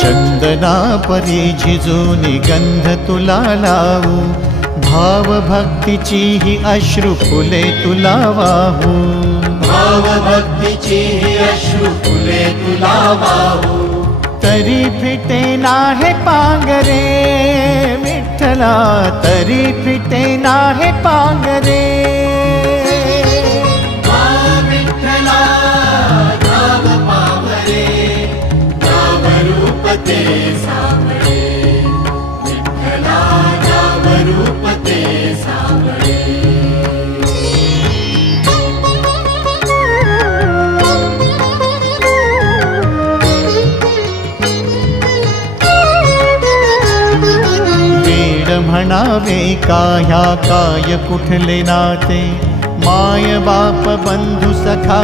चंदना परी झिजूनी गंध तुला लावू, भाव भक्तीची ही अश्रु फुले तुला वाहू, भाव भक्तीची ही अश्रु फुले तुला वाहू। तरी फिटे नाहे पांगरे विठ्ठला, तरी फिटे नाहे पांगरे। विठ्ठला नाव पावरे, नाव रूप ते सावळे, विठ्ठला नाव रूप ते सावळे। म्हणावे काह्या काय कुठले नाते, माय बाप बंधु सखा